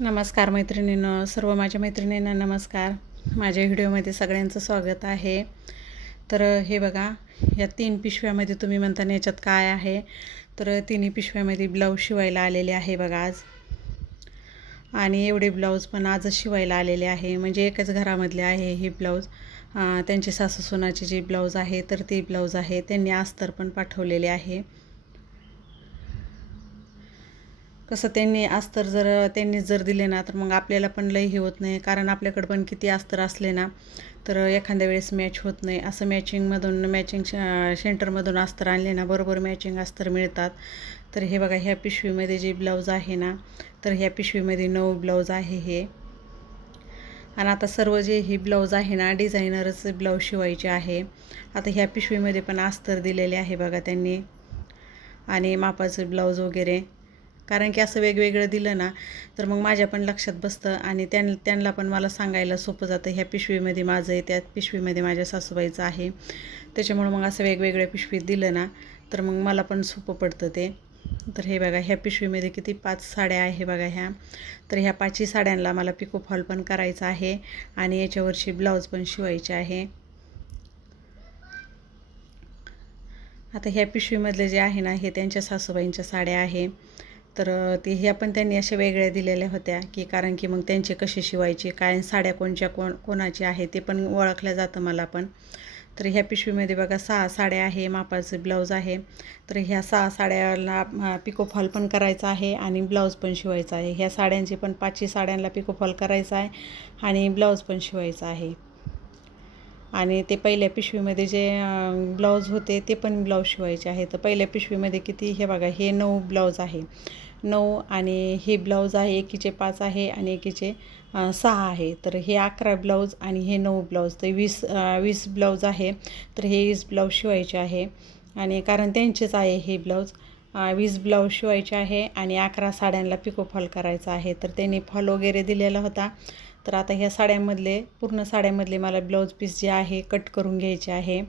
नमस्कार मैत्रिणींनो, सर्व माझ्या मैत्रिणींना नमस्कार. माझ्या व्हिडिओमध्ये सगळ्यांचं स्वागत आहे. तर हे बघा, या 3 पिशव्यामध्ये तुम्ही म्हणता याच्यात काय आहे, तर तिन्ही पिशव्यामध्ये ब्लाऊज शिवायला आलेले आहे बघा आज. आणि एवढे ब्लाऊज पण आजच शिवायला आलेले आहे, म्हणजे एकाच घरामधले आहे हे ब्लाऊज. त्यांचे सासू सुनाचे जे ब्लाऊज आहे तर ते ब्लाऊज आहे. त्यांनी अस्तर पण पाठवलेले आहे. कसं त्यांनी अस्तर जर दिले ना तर मग आपल्याला पण लई हे होत नाही, कारण आपल्याकडं पण किती अस्तर असले ना तर एखाद्या वेळेस मॅच होत नाही. असं मॅचिंग सेंटरमधून अस्तर आणले ना बरोबर मॅचिंग अस्तर मिळतात. तर हे बघा, ह्या पिशवीमध्ये जे ब्लाऊज आहे ना तर ह्या पिशवीमध्ये 9 ब्लाऊज आहे हे. आणि आता सर्व जे ही ब्लाऊज आहे ना डिझायनरच ब्लाऊज शिवायचे आहे. आता ह्या पिशवीमध्ये पण अस्तर दिलेले आहे बघा त्यांनी, आणि मापाचं ब्लाऊज वगैरे. कारण की असं वेगवेगळं दिलं ना तर मग माझ्या पण लक्षात बसतं आणि त्यांना पण मला सांगायला सोपं जातं. ह्या पिशवीमध्ये माझं आहे, त्या पिशवीमध्ये माझ्या सासूबाईचं आहे. त्याच्यामुळं मग असं वेगवेगळ्या पिशवीत दिलं ना तर मग मला पण सोपं पडतं ते. तर हे बघा, ह्या पिशवीमध्ये किती 5 साड्या आहे बघा ह्या. तर ह्या 5ही साड्यांना मला पिको फॉल पण करायचा आहे आणि याच्यावरची ब्लाऊज पण शिवायचे आहे. आता ह्या पिशवीमधले जे आहे ना हे त्यांच्या सासूबाईंच्या साड्या आहे. तर ह्या पण त्यांनी अशा वेगळ्या दिलेल्या होत्या, की कारण की मग त्यांचे कसे शिवायचे, काय साड्या कोणाची आहे ते पण ओळखलं जातं मला पण. तर ह्या पिशवीमध्ये बघा 6 साड्या आहे, मापाचं ब्लाऊज आहे. तर ह्या 6 साड्याला पिको फॉल पण करायचा आहे आणि ब्लाऊज पण शिवायचा आहे. ह्या साड्यांचे पण 5ही साड्यांना पिको फॉल करायचा आहे आणि ब्लाऊज पण शिवायचा आहे. आणि ते पहिल्या पिशवीमध्ये जे ब्लाऊज होते ते पण ब्लाऊज शिवायचे आहे. तर पहिल्या पिशवीमध्ये किती, हे बघा, हे 9 ब्लाऊज आहे. 9 आणि हे ब्लाऊज आहे, एकीचे 5 आहे आणि एकीचे 6 आहे. तर हे 11 ब्लाऊज आणि हे 9 ब्लाऊज, तर 20 ब्लाऊज आहे. तर हे 20 ब्लाऊज शिवायचे आहे. आणि कारण त्यांचेच आहे हे ब्लाऊज. 20 ब्लाऊज शिवायचे आहे आणि 11 साड्यांना पिको फॉल करायचा आहे. तर त्यांनी फॉल वगैरे दिलेला होता. तर आता ह्या पूर्ण साड्यामधले मला ब्लाऊज पीस जे आहे कट करून घ्यायचे आहे.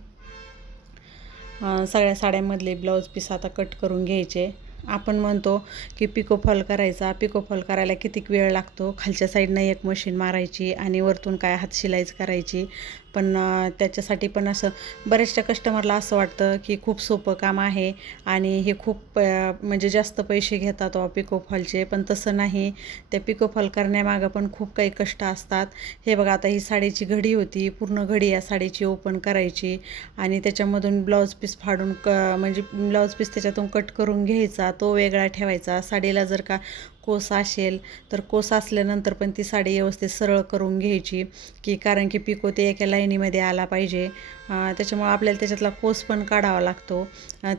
सगळ्या साड्यांमधले ब्लाऊज पीस आता कट करून घ्यायचे. आपण म्हणतो की पिको फॉल करायला किती वेळ लागतो. खालच्या साईडनं एक मशीन मारायची आणि वरतून काय हात शिलाईच करायची. पण त्याच्यासाठी पण असं बऱ्याचशा कस्टमरला असं वाटतं की खूप सोपं काम आहे आणि हे खूप म्हणजे जास्त पैसे घेतात पिको फॉलचे. पण तसं नाही, त्या पिको फॉल करण्यामागं पण खूप काही कष्ट असतात. हे बघा, आता ही साडीची घडी होती, पूर्ण घडी या साडीची ओपन करायची आणि त्याच्यामधून ब्लाऊज पीस फाडून म्हणजे ब्लाऊज पीस त्याच्यातून कट करून घ्यायचा, तो वेगळा ठेवायचा. साडीला जर का कोस असेल तर कोस असल्यानंतर पण ती साडी व्यवस्थित सरळ करून घ्यायची, की कारण की पिको ते एका लाईनीमध्ये आला पाहिजे. त्याच्यामुळं आपल्याला त्याच्यातला कोस पण काढावा लागतो,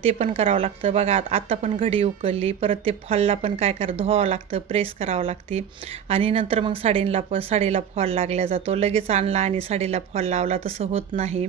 ते पण करावं लागतं. बघा, आत्ता पण घडी उकलली, परत ते फॉलला पण धुवावं लागतं, प्रेस करावं लागते आणि नंतर मग साडीला फॉल लागला जातो. लगेच आणला आणि साडीला फॉल लावला तसं होत नाही.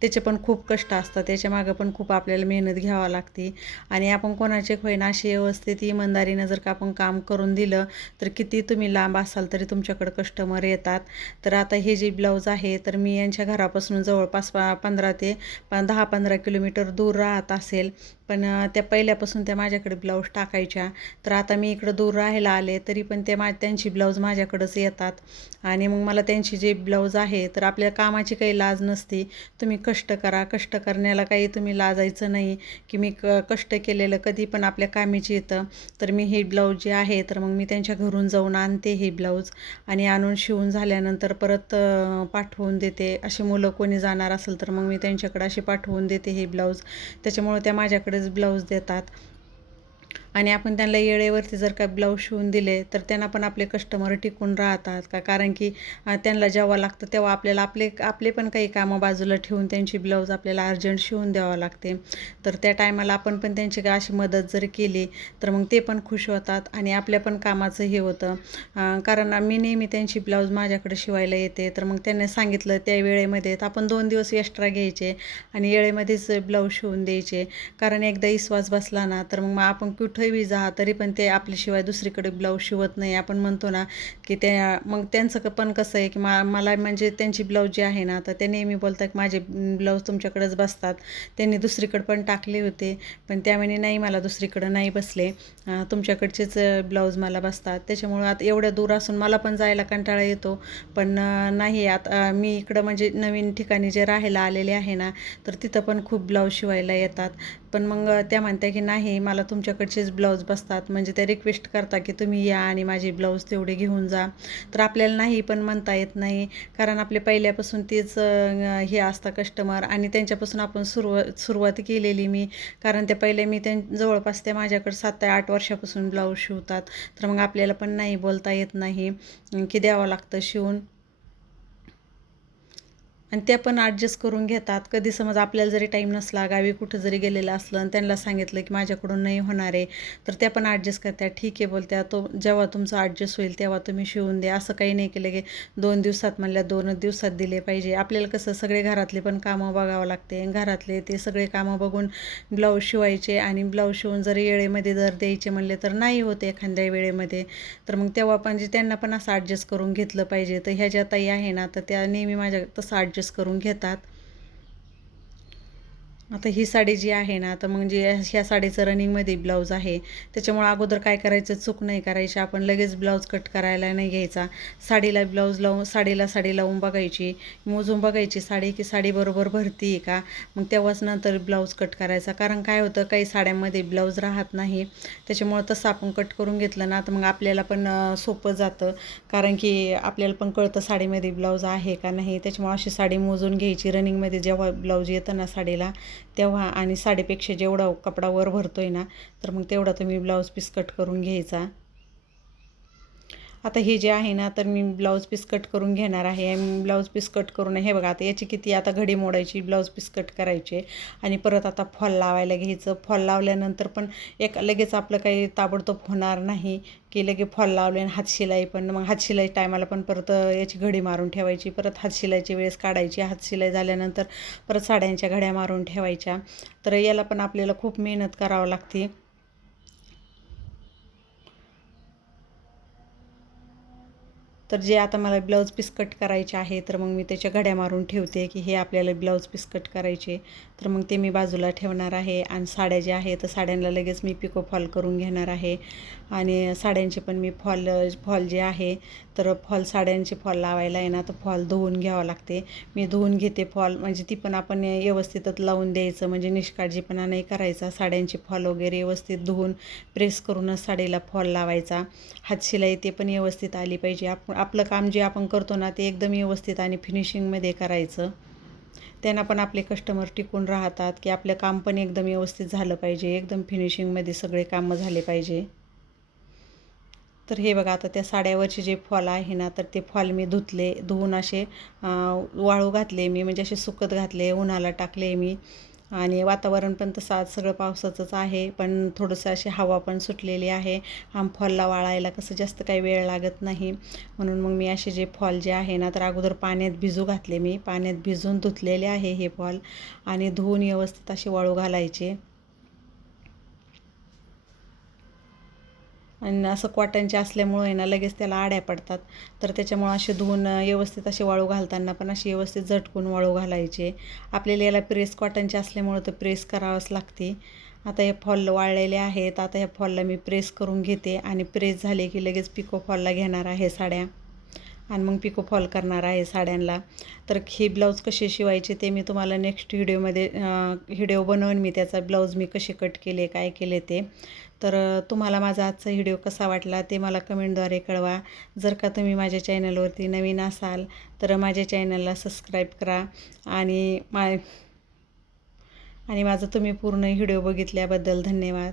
त्याचे पण खूप कष्ट असतात, त्याच्यामागं पण खूप आपल्याला मेहनत घ्यावं लागते. आणि आपण कोणाचे होईना अशी व्यवस्थित इमानदारीनं जर का आपण काम करून दिलं तर किती तुम्ही लांब असाल तरी तुमच्याकडे कस्टमर येतात. तर आता हे जे ब्लाऊज आहे तर मी यांच्या घरापासून जवळपास 10-15 किलोमीटर दूर राहत असेल, पण त्या पहिल्यापासून त्या माझ्याकडे ब्लाऊज टाकायच्या. तर आता मी इकडं दूर राहायला आले तरी पण त्यांची ब्लाऊज माझ्याकडंच येतात. आणि मग मला त्यांची जे ब्लाऊज आहे तर आपल्या कामाची काही लाज नसते. तुम्ही कष्ट करा, कष्ट करण्याला काही तुम्ही लाजायचं नाही, की मी कष्ट केलेलं कधी पण आपल्या कामीची येतं. तर मी हे ब्लाऊज जे आहे तर मग मी त्यांच्या घरून जाऊन आणते हे ब्लाऊज आणि आणून शिवून झाल्यानंतर परत पाठवून देते. असे मुलं कोणी जाणार असेल तर मग मी त्यांच्याकडे असे पाठवून देते हे ब्लाऊज. त्याच्यामुळे त्या माझ्याकडेच ब्लाऊज देतात. आणि आपण त्यांना वेळेवरती जर का ब्लाऊज शिवून दिले तर त्यांना पण आपले कस्टमर टिकून राहतात का, कारण की त्यांना जेव्हा लागतं तेव्हा आपल्याला आपले पण काही कामं बाजूला ठेवून त्यांची ब्लाऊज आपल्याला अर्जंट शिवून द्यावं लागते. तर त्या टायमाला आपण पण त्यांची अशी मदत जर केली तर मग ते पण खुश होतात आणि आपल्या पण कामाचं हे होतं. कारण मी नेहमी त्यांची ब्लाऊज माझ्याकडे शिवायला येते, तर मग त्यांनी सांगितलं त्या वेळेमध्ये तर आपण 2 दिवस एक्स्ट्रा घ्यायचे आणि वेळेमध्येच ब्लाऊज शिवून द्यायचे. कारण एकदा विश्वास बसला ना तर मग आपण कुठं कुठंही जा तरी पण ते आपल्याशिवाय दुसरीकडे ब्लाऊज शिवत नाही. आपण म्हणतो ना की मग त्यांचं पण कसं आहे की मला म्हणजे त्यांची ब्लाऊज जी आहे ना तर ते नेहमी बोलतात की माझे ब्लाऊज तुमच्याकडेच बसतात. त्यांनी दुसरीकडे पण टाकले होते पण त्यावेळी नाही, मला दुसरीकडं नाही बसले, तुमच्याकडचेच ब्लाऊज मला बसतात. त्याच्यामुळं आता एवढ्या दूर असून मला पण जायला कंटाळा येतो. पण नाही, आता मी इकडं म्हणजे नवीन ठिकाणी जे राहायला आलेले आहे ना तर तिथं पण खूप ब्लाऊज शिवायला येतात. पण मग त्या म्हणत्या की नाही, मला तुमच्याकडचेच ब्लाऊज बसतात. म्हणजे ते रिक्वेस्ट करता की तुम्ही या आणि माझे ब्लाऊज तेवढे घेऊन जा. तर आपल्याला नाही पण म्हणता येत नाही, कारण आपले पहिल्यापासून तेच हे असतं कस्टमर, आणि त्यांच्यापासून आपण सुरुवात केलेली मी. कारण ते पहिले मी जवळपास ते माझ्याकडे 7 ते 8 वर्षापासून ब्लाऊज शिवतात. तर मग आपल्याला पण नाही बोलता येत नाही की द्यावं लागतं शिवून. आणि त्या पण ॲडजस्ट करून घेतात. कधी समज आपल्याला जरी टाईम नसला, गावी कुठं जरी गेलेलं असलं आणि त्यांना सांगितलं की माझ्याकडून नाही होणार आहे, तर त्या पण ॲडजस्ट करतात. ठीक आहे बोलत्या, तो जेव्हा तुमचं ॲडजस्ट होईल तेव्हा तुम्ही शिवून द्या. असं काही नाही केलं की 2 दिवसात म्हणल्या 2च दिवसात दिले पाहिजे. आपल्याला कसं सगळे घरातले पण कामं बघावं लागते. घरातले ते सगळे कामं बघून ब्लाऊज शिवायचे, आणि ब्लाऊज शिवून जर वेळेमध्ये जर द्यायचे म्हणले तर नाही होते एखाद्या वेळेमध्ये. तर मग तेव्हा पण त्यांना पण असं ॲडजस्ट करून घेतलं पाहिजे. तर ह्या ज्या ताई आहे ना तर त्या नेहमी माझ्या तसं ॲडजस्ट करून घेतात. आता ही साडी जी आहे ना तर म्हणजे ह्या साडीचं रनिंगमध्ये ब्लाऊज आहे. त्याच्यामुळं अगोदर काय करायचं, चूक नाही करायची. आपण लगेच ब्लाऊज कट करायला नाही घ्यायचा. साडीला ब्लाऊज लावून साडी लावून बघायची, मोजून बघायची साडी की साडी बरोबर भरती आहे का, मग तेव्हाच नंतर ब्लाऊज कट करायचा. कारण काय होतं, काही साड्यांमध्ये ब्लाऊज राहत नाही. त्याच्यामुळं तसं आपण कट करून घेतलं ना तर मग आपल्याला पण सोपं जातं. कारण की आपल्याला पण कळतं साडीमध्ये ब्लाऊज आहे का नाही. त्याच्यामुळे अशी साडी मोजून घ्यायची. रनिंगमध्ये जेव्हा ब्लाऊज येतं ना साडीला तेव्हा, आणि साडीपेक्षा जेवढा कपडा वर भरतोय ना तर मग तेवढा तुम्ही ब्लाऊज पीस कट करून घ्यायचा. आता हे जे आहे ना तर मी ब्लाऊज पीस कट करून घेणार आहे. ब्लाऊज पीस कट करून हे बघा, आता याची किती, आता घडी मोडायची, ब्लाऊज पीस कट करायचे, आणि परत आता फॉल लावायला घ्यायचं. फॉल लावल्यानंतर पण लगेच आपलं काही ताबडतोब होणार नाही की लगे फॉल लावले आणि हातशिलाई पण. मग हातशिलाई टायमाला पण परत याची घडी मारून ठेवायची, परत हातशिलाईची वेळेस काढायची. हातशिलाई झाल्यानंतर परत साड्यांच्या घड्या मारून ठेवायच्या. तर याला पण आपल्याला खूप मेहनत करावं लागते. तर जे आता मला ब्लाऊज पीस कट करायचे आहे तर मग मी त्याच्या घड्या मारून ठेवते की हे आपल्याला ब्लाऊज पीस कट करायचे. तर मग ते मी बाजूला ठेवणार आहे. आणि साड्या ज्या आहेत तर साड्यांना लगेच मी पिको फॉल करून घेणार आहे. आणि साड्यांचे पण मी फॉल जे आहे तर साड्यांचे फॉल लावायला आहे ना तर फॉल धुवून घ्यावं लागते. मी धुवून घेते फॉल, म्हणजे ती पण आपण व्यवस्थितच लावून द्यायचं, म्हणजे निष्काळजीपणा नाही करायचा. साड्यांचे फॉल वगैरे व्यवस्थित धुवून प्रेस करूनच साडीला फॉल लावायचा. हातशिलाई ते पण व्यवस्थित आली पाहिजे. आपलं काम जे आपण करतो ना ते एकदम व्यवस्थित आणि फिनिशिंगमध्ये करायचं. त्यांना पण आपले कस्टमर टिकून राहतात की आपलं काम पण एकदम व्यवस्थित झालं पाहिजे, एकदम फिनिशिंगमध्ये सगळे कामं झाले पाहिजे. तर हे बघा, आता त्या साड्यावरचे जे फॉल आहे ना तर ते फॉल मी धुवून असे वाळू घातले मी, म्हणजे असे सुकत घातले, उन्हाला टाकले मी. आणि वातावरण पण तसं आज सगळं पावसाचंच आहे, पण थोडंसं अशी हवा पण सुटलेली आहे. फॉलला वाळायला कसं जास्त काही वेळ लागत नाही, म्हणून मग मी असे जे फॉल जे आहे ना तर अगोदर पाण्यात भिजू घातले. मी पाण्यात भिजून धुतलेले आहे हे फॉल, आणि धुवून व्यवस्थित असे वाळू घालायचे. आणि असं कॉटनचे असल्यामुळं आहे ना लगेच त्याला आड्या पडतात. तर त्याच्यामुळं असे धुवून व्यवस्थित असे वाळू घालताना पण असे व्यवस्थित झटकून वाळू घालायचे. आपल्याला याला प्रेस कॉटनचे असल्यामुळं तर प्रेस करावंच लागते. आता हे फॉल वाळलेले आहेत. आता ह्या फॉलला मी प्रेस करून घेते, आणि प्रेस झाले की लगेच पिको फॉलला घेणार आहे साड्या, आणि मग पिको फॉल करणार आहे साड्यांना. तर हे ब्लाऊज कसे शिवायचे ते मी तुम्हाला नेक्स्ट व्हिडिओमध्ये व्हिडिओ बनवून मी त्याचा ब्लाऊज मी कसे कट केले, काय केले ते. तर तुम्हाला माझा आजचा व्हिडिओ कसा वाटला ते मला कमेंटद्वारे कळवा. जर का तुम्ही माझ्या चॅनलवरती नवीन असाल तर माझ्या चॅनलला सबस्क्राईब करा. आणि माझा तुम्ही पूर्ण व्हिडिओ बघितल्याबद्दल धन्यवाद.